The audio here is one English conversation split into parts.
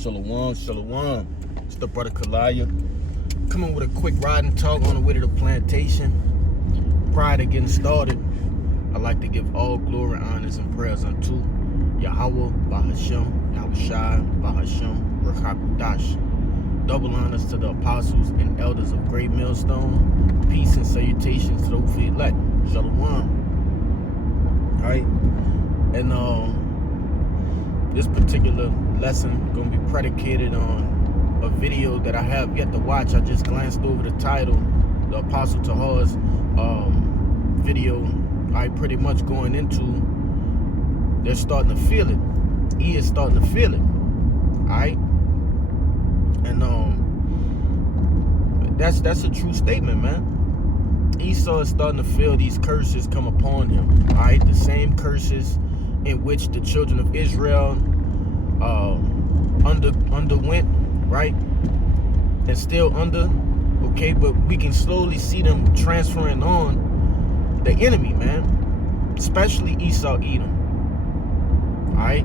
Shalom, shalom. It's the brother Kalaya. Coming with a quick riding talk on the way to the plantation. Prior to getting started, I'd like to give all glory, honors, and prayers unto Yahweh, Bahashem, Yahushai, Bahashem, Ruach Double honors to the apostles and elders of Great Millstone. Peace and salutations to those elect. Shalom. Alright? And this particular lesson gonna be predicated on a video that I have yet to watch. I just glanced over the title, the Apostle Tahar's video. I pretty much going into, they're starting to feel it. He is starting to feel it. Alright? And that's a true statement, man. Esau is starting to feel these curses come upon him. Alright, the same curses in which the children of Israel underwent, right? And still under, okay? But we can slowly see them transferring on the enemy, man. Especially Esau Edom. Alright?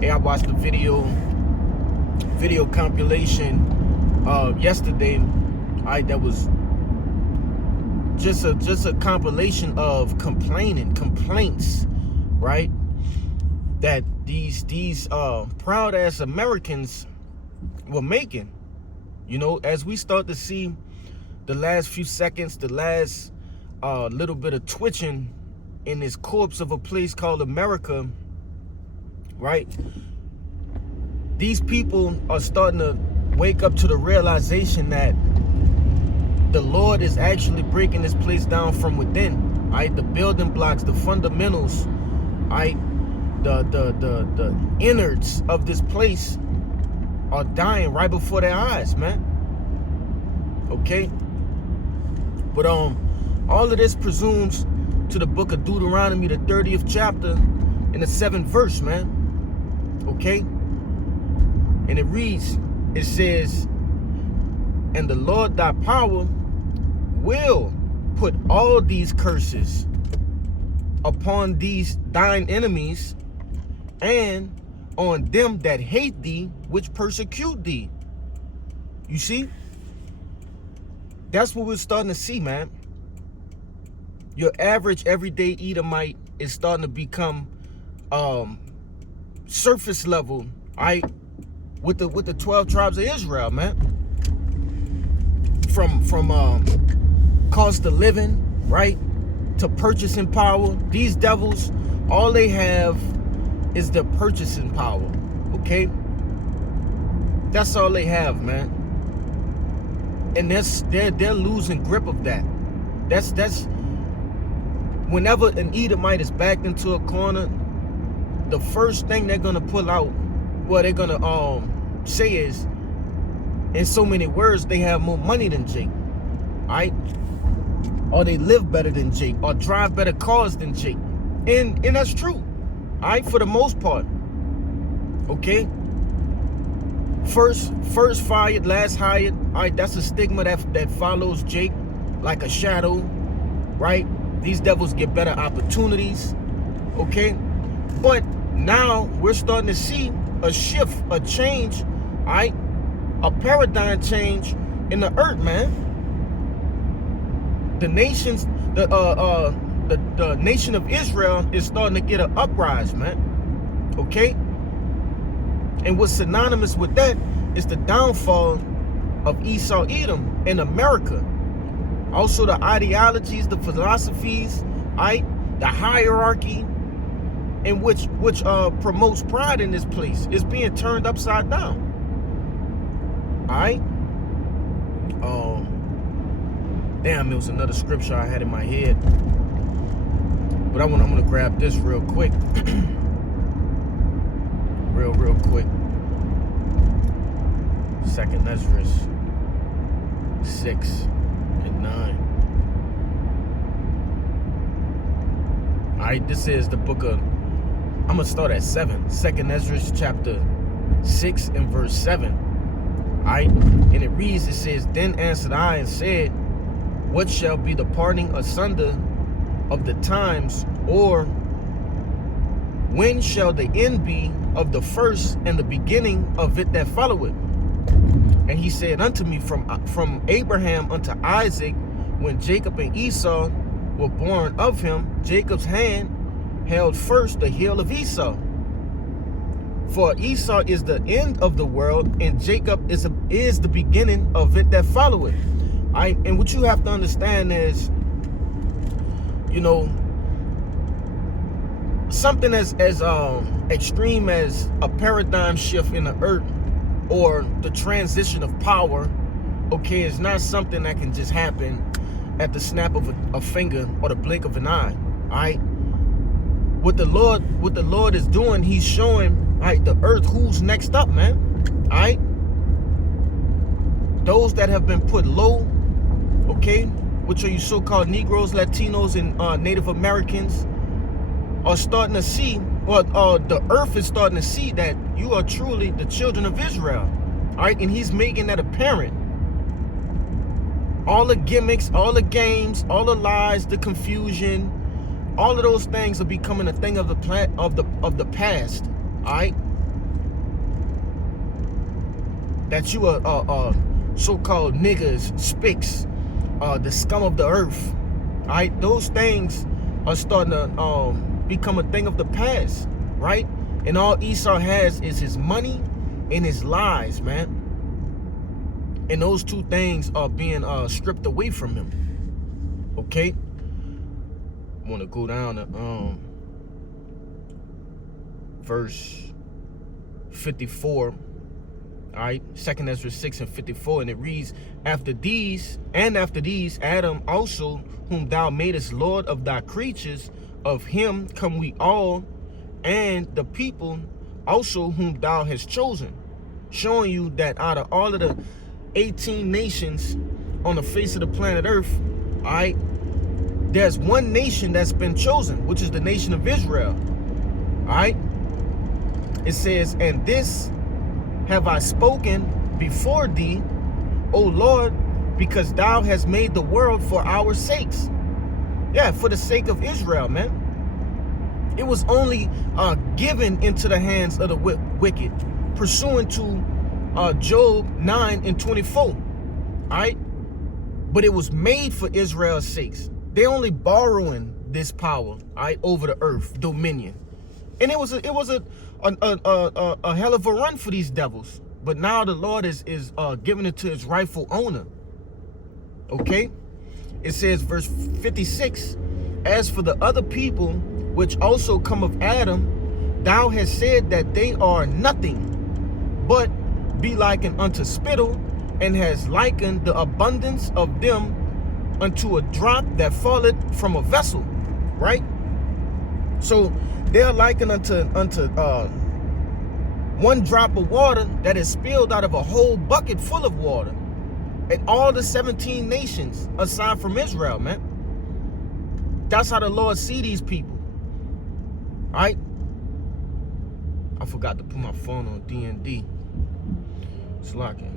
Hey, I watched the video compilation yesterday. Alright, that was just a compilation of complaints, right? That these proud ass Americans were making, you know, as we start to see the last few seconds, the last little bit of twitching in this corpse of a place called America, right? These people are starting to wake up to the realization that the Lord is actually breaking this place down from within. Right? The building blocks, the fundamentals, right? The innards of this place are dying right before their eyes, man. Okay? But all of this presumes to the book of Deuteronomy, the 30th chapter, and the 7th verse, man. Okay? And it reads, it says, and the Lord thy power will put all these curses upon these thine enemies and on them that hate thee, which persecute thee. You see? That's what we're starting to see, man. Your average everyday Edomite is starting to become surface level, right? With the 12 tribes of Israel, man. From cost of living, right, to purchasing power. These devils, all they have is the purchasing power. Okay? That's all they have, man. And they're losing grip of that. That's whenever an Edomite is backed into a corner, the first thing they're gonna pull out, what they're gonna say is, in so many words, they have more money than Jake. Alright? Or they live better than Jake, or drive better cars than Jake. And that's true. Alright, for the most part. Okay? First fired, last hired. Alright, that's a stigma that follows Jake like a shadow. Right? These devils get better opportunities. Okay? But now we're starting to see a shift, a change, alright? A paradigm change in the earth, man. The nations, the nation of Israel is starting to get an uprise, man. Okay? And what's synonymous with that is the downfall of Esau Edom in America. Also the ideologies, the philosophies, right? The hierarchy in which promotes pride in this place is being turned upside down. Alright? Damn, it was another scripture I had in my head. But I'm gonna grab this real quick. real quick. 2nd Ezra 6 and 9. Alright, this is the book of, I'm gonna start at 7. 2nd Ezra chapter 6 and verse 7. Alright, and it reads, it says, then answered I and said, what shall be the parting asunder of the times, or when shall the end be of the first and the beginning of it that followeth. And he said unto me, from Abraham unto Isaac, when Jacob and Esau were born of him, Jacob's hand held first the heel of Esau. For Esau is the end of the world, and Jacob is the beginning of it that followeth. And what you have to understand is, you know, something as extreme as a paradigm shift in the earth or the transition of power, okay, is not something that can just happen at the snap of a finger or the blink of an eye. All right. What the Lord is doing, he's showing, all right, the earth who's next up, man. All right. Those that have been put low, okay, which are you so-called Negroes, Latinos, and Native Americans, are starting to see, or the earth is starting to see that you are truly the children of Israel. All right. And he's making that apparent. All the gimmicks, all the games, all the lies, the confusion, all of those things are becoming a thing of the past. All right, that you are so-called niggas, spics, the scum of the earth. All right, those things are starting to become a thing of the past, right? And all Esau has is his money and his lies, man. And those two things are being stripped away from him. Okay. I want to go down to verse 54. All right, 2 Ezra 6 and 54, and it reads, after these, Adam also, whom thou madest Lord of thy creatures, of him come we all, and the people also whom thou hast chosen. Showing you that out of all of the 18 nations on the face of the planet Earth, all right, there's one nation that's been chosen, which is the nation of Israel. All right. It says, and this have I spoken before thee, O Lord, because thou hast made the world for our sakes. Yeah, for the sake of Israel, man. It was only given into the hands of the wicked, pursuant to Job 9 and 24. All right. But it was made for Israel's sakes. They only borrowing this power, all right, over the earth, dominion, and it was a hell of a run for these devils. But now the Lord is giving it to his rightful owner. Okay, it says, verse 56. As for the other people which also come of Adam, thou hast said that they are nothing, but be likened unto spittle, and has likened the abundance of them unto a drop that falleth from a vessel, right? So they're likened unto one drop of water that is spilled out of a whole bucket full of water. And all the 17 nations aside from Israel, man. That's how the Lord see these people. All right? I forgot to put my phone on D&D. It's locking.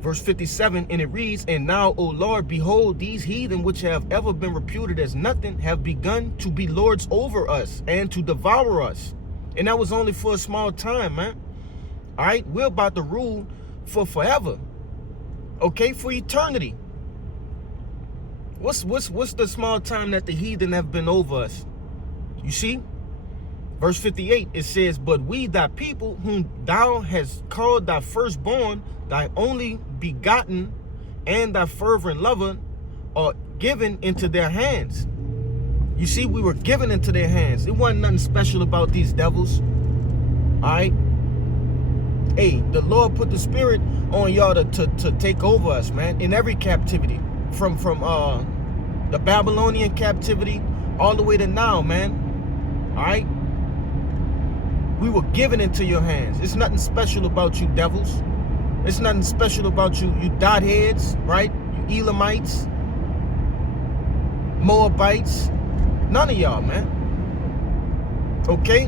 Verse 57, and it reads, and now, O Lord, behold, these heathen which have ever been reputed as nothing have begun to be lords over us and to devour us. And that was only for a small time, man. All right, we're about to rule for forever. Okay, for eternity. What's the small time that the heathen have been over us? You see? Verse 58, it says, but we, thy people, whom thou hast called thy firstborn, thy only begotten, and thy fervent lover, are given into their hands. You see, we were given into their hands. It wasn't nothing special about these devils. All right? Hey, the Lord put the spirit on y'all to take over us, man, in every captivity. From the Babylonian captivity all the way to now, man. All right? We were given into your hands. It's nothing special about you devils. It's nothing special about you dot heads, right? You Elamites, Moabites. None of y'all, man. Okay?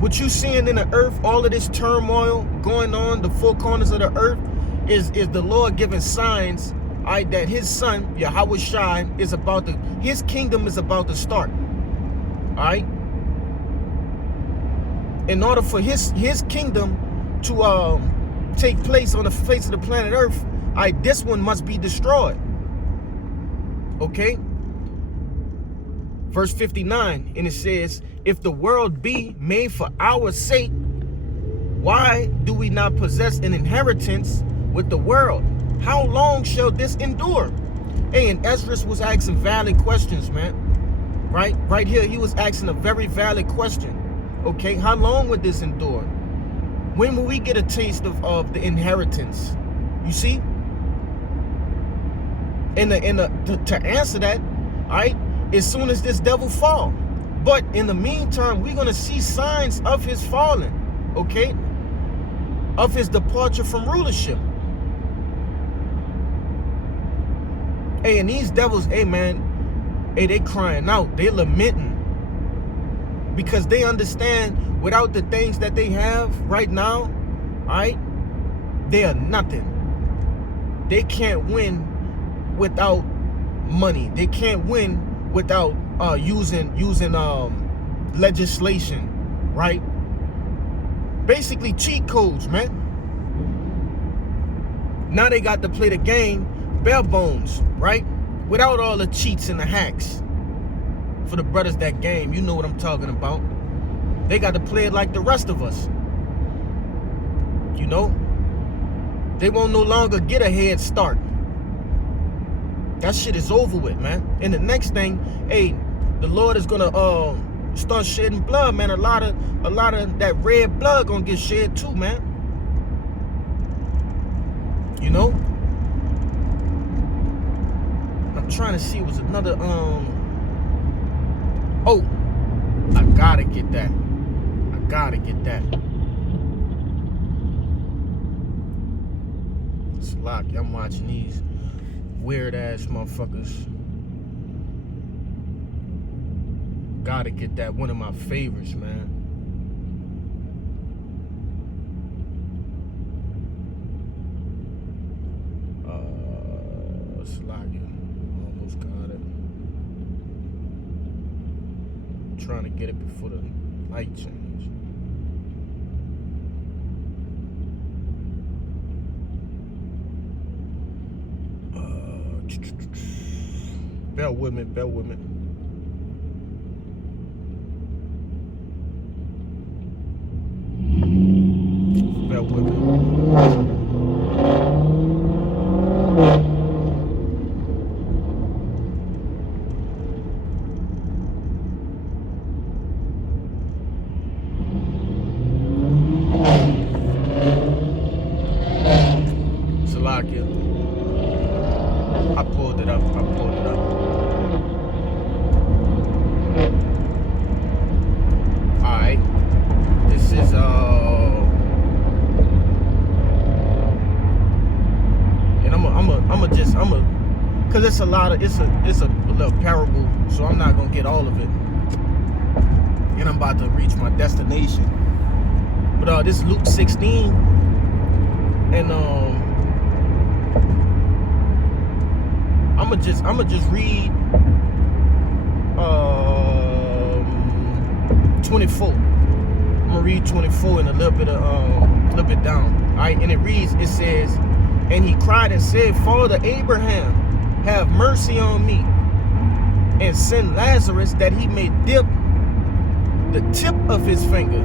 What you seeing in the earth, all of this turmoil going on, the four corners of the earth, is the Lord giving signs, all right, that his son, Yahweh Shai, his kingdom is about to start. All right? in order for his kingdom to take place on the face of the planet Earth, this one must be destroyed. Okay? Verse 59, and it says, if the world be made for our sake, why do we not possess an inheritance with the world? How long shall this endure? Hey, and Esdras was asking valid questions, man. Right here, he was asking a very valid question. Okay, how long would this endure? When will we get a taste of the inheritance? You see? To answer that, all right, as soon as this devil fall. But in the meantime, we're going to see signs of his falling, okay? Of his departure from rulership. Hey, and these devils, hey, man, hey, they crying out. They lamenting. Because they understand without the things that they have right now, all right, they are nothing. They can't win without money. They can't win without using legislation, right? Basically cheat codes, man. Now they got to play the game bare bones, right? Without all the cheats and the hacks. For the brothers that game, you know what I'm talking about. They got to play it like the rest of us. You know? They won't no longer get a head start. That shit is over with, man. And the next thing, hey, the Lord is gonna start shedding blood, man. A lot of that red blood gonna get shed too, man. You know? I'm trying to see, it was another oh, I gotta get that. I gotta get that. It's locked. I'm watching these weird ass motherfuckers. Gotta get that. One of my favorites, man. It's locked. Almost got it. I'm trying to get it before the light change. Bear with me, bear with me. Bear with me. Salakia. I pulled it up. Alright. This is and I'm cause it's a little parable, so I'm not gonna get all of it. And I'm about to reach my destination. But this is Luke 16, and I'ma just read 24. I'm gonna read 24 and a little bit down. All right, and it says, and he cried and said, Father Abraham, have mercy on me, and send Lazarus that he may dip the tip of his finger.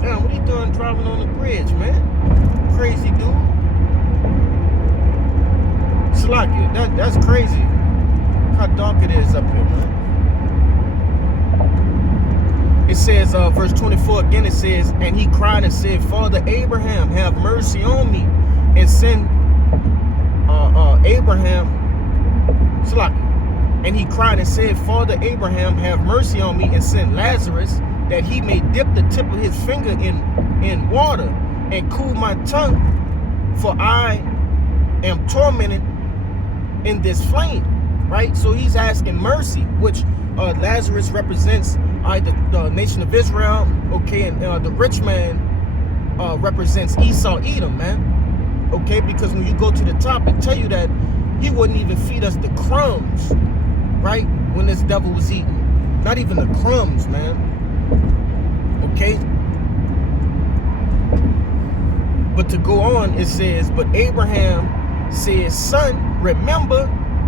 Damn, what he doing driving on the bridge, man? Crazy dude. Slakia, that's crazy. How dark it is up here, man. It says, verse 24 again, it says, and he cried and said, Father Abraham, have mercy on me, and send Abraham, Slakia. And he cried and said, Father Abraham, have mercy on me, and send Lazarus, that he may dip the tip of his finger in water, and cool my tongue, for I am tormented in this flame. Right? So he's asking mercy, which Lazarus represents the nation of Israel, okay, and the rich man represents Esau, Edom, man. Okay, because when you go to the top, it tell you that he wouldn't even feed us the crumbs, right? When this devil was eating, not even the crumbs, man. Okay, But to go on, it says, but Abraham said, son, remember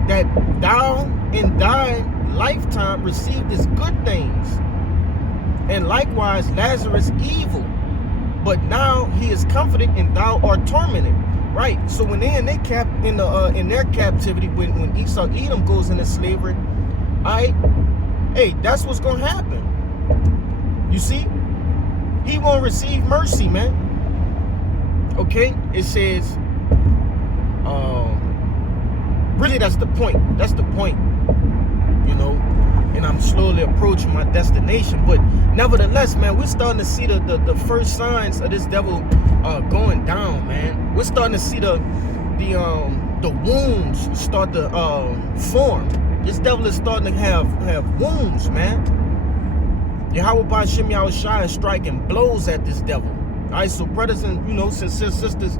that thou in thy lifetime receivest good things, and likewise Lazarus evil. But now he is comforted and thou art tormented. Right. So when they're in their captivity, when Esau Edom goes into slavery, hey, that's what's gonna happen. You see, he won't receive mercy, man. Okay, it says, really that's the point. That's the point, you know. And I'm slowly approaching my destination. But nevertheless, man, we're starting to see the first signs of this devil going down, man. We're starting to see the wounds start to form. This devil is starting to have wounds, man. Yahweh Ba'Shem Yahushua is striking blows at this devil. All right, so brothers and sisters,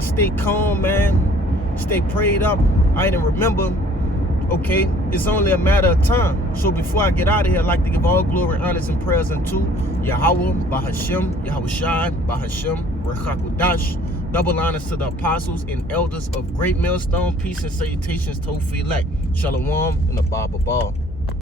stay calm, man. Stay prayed up. All right, and remember, okay, it's only a matter of time. So before I get out of here, I'd like to give all glory, honors, and prayers unto Yahweh Ba'Shem Yahushua Ba'Shem Rechakudash. Double honors to the apostles and elders of Great Millstone. Peace and salutations to Ophi elect. Shalom and the Baba Ball.